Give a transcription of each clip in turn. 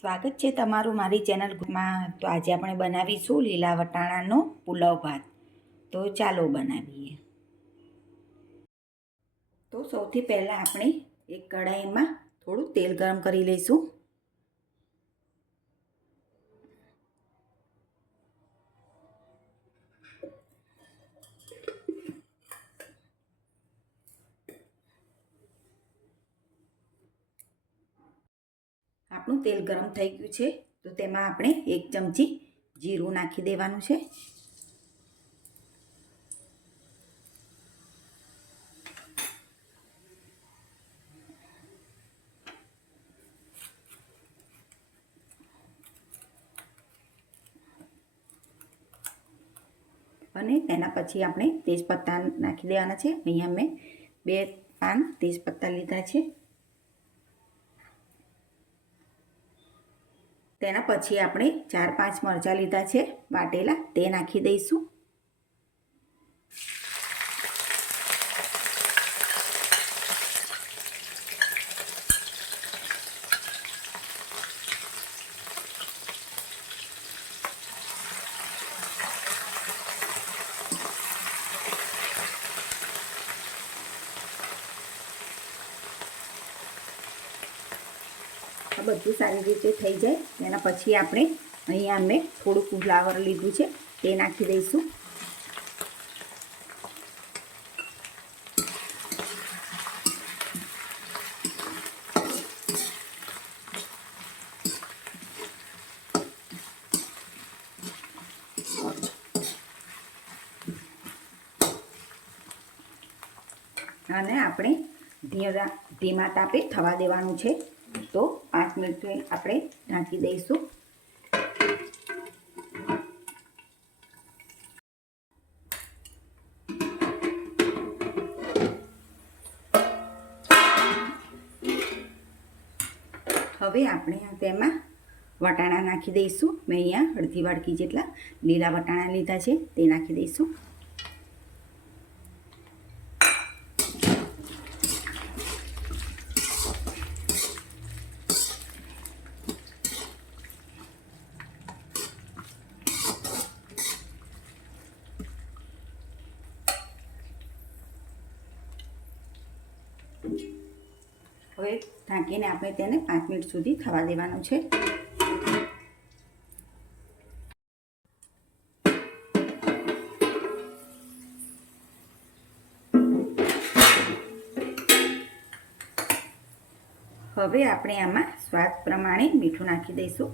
સ્વાગત છે તમારું મારી ચેનલમાં તો આજે આપણે બનાવીશું લીલા વટાણાનો પુલાવ ભાત. તો ચાલો બનાવીએ. તો સૌથી પહેલાં આપણે એક કઢાઈમાં થોડું તેલ ગરમ કરી લઈશું. આપણું તેલ ગરમ થઈ ગયું છે. તો તેમાં આપણે એક ચમચી જીરું નાખી દેવાનું છે. અને તેના પછી આપણે તેજપત્તા નાખી દેવાના છે. અહીંયા મેં બે પાન તેજપત્તા લીધા છે. તેના પછી આપણે ચાર પાંચ મરચાં લીધા છે. વાટેલા તે નાખી દઈશું. બધું સારી રીતે થઈ જાય. એના પછી આપણે અહીંયા મેં થોડુંક ફ્લાવર લીધું છે, તે નાખી દઈશું. અને આપણે ધીમા તાપે થવા દેવાનું છે. તો પાંચ મિનિટ આપણે ઢાંકી દઈશું. હવે આપણે તેમાં વટાણા નાખી દઈશું. મેં અહીંયા અડધી વાડકી જેટલા લીલા વટાણા લીધા છે, તે નાખી દઈશું. હવે ઢાંકીને આપણે તેને પાંચ મિનિટ સુધી થવા દેવાનું છે. હવે આપણે આમાં સ્વાદ પ્રમાણે મીઠું નાખી દઈશું.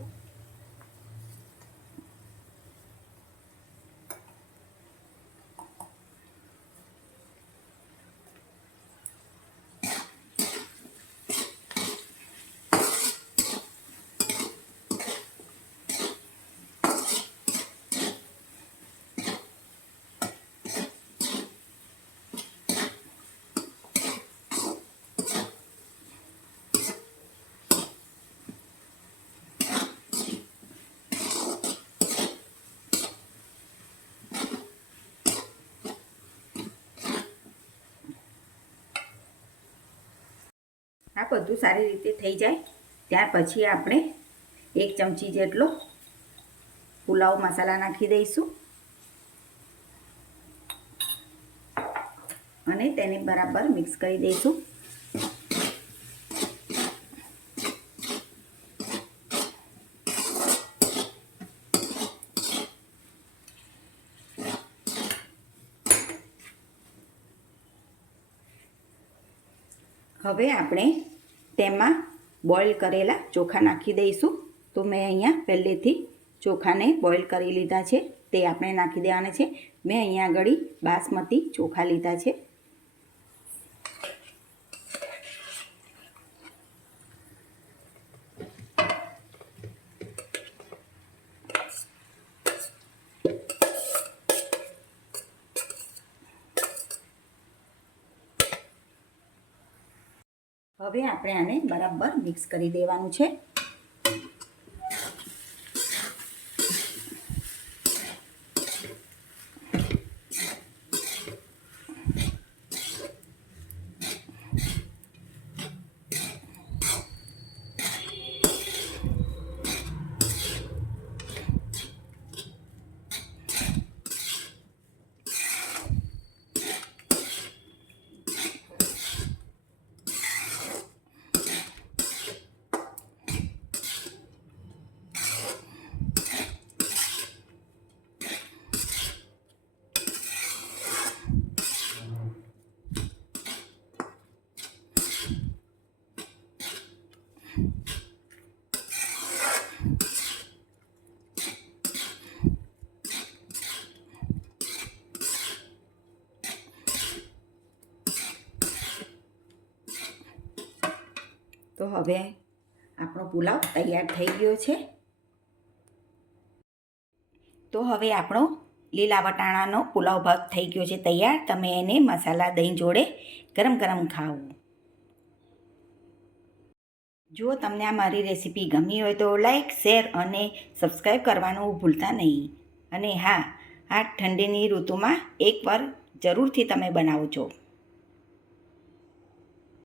આ બધું સારી રીતે થઈ જાય. ત્યાર પછી આપણે એક ચમચી જેટલો પુલાવ મસાલા નાખી દઈશું. અને તેને બરાબર મિક્સ કરી દઈશું. હવે આપણે તેમાં બોઇલ કરેલા ચોખા નાખી દઈશું. તો મેં અહીંયા પહેલેથી ચોખાને બોઇલ કરી લીધા છે. તે આપણે નાખી દેવાના છે. મેં અહીંયા આગળ બાસમતી ચોખા લીધા છે. હવે આપણે આને બરાબર મિક્સ કરી દેવાનું છે. હવે આપણો પુલાવ તૈયાર થઈ ગયો છે. તો હવે આપણો લીલા વટાણાનો પુલાવ ભાગ થઈ ગયો છે તૈયાર. તમે એને મસાલા દહીં જોડે ગરમ ગરમ ખાઓ. જો તમને આ મારી રેસીપી ગમી હોય તો લાઈક, શેર અને સબસ્ક્રાઈબ કરવાનું ભૂલતા નહીં. અને હા, આ ઠંડીની ઋતુમાં એકવાર જરૂરથી તમે બનાવજો.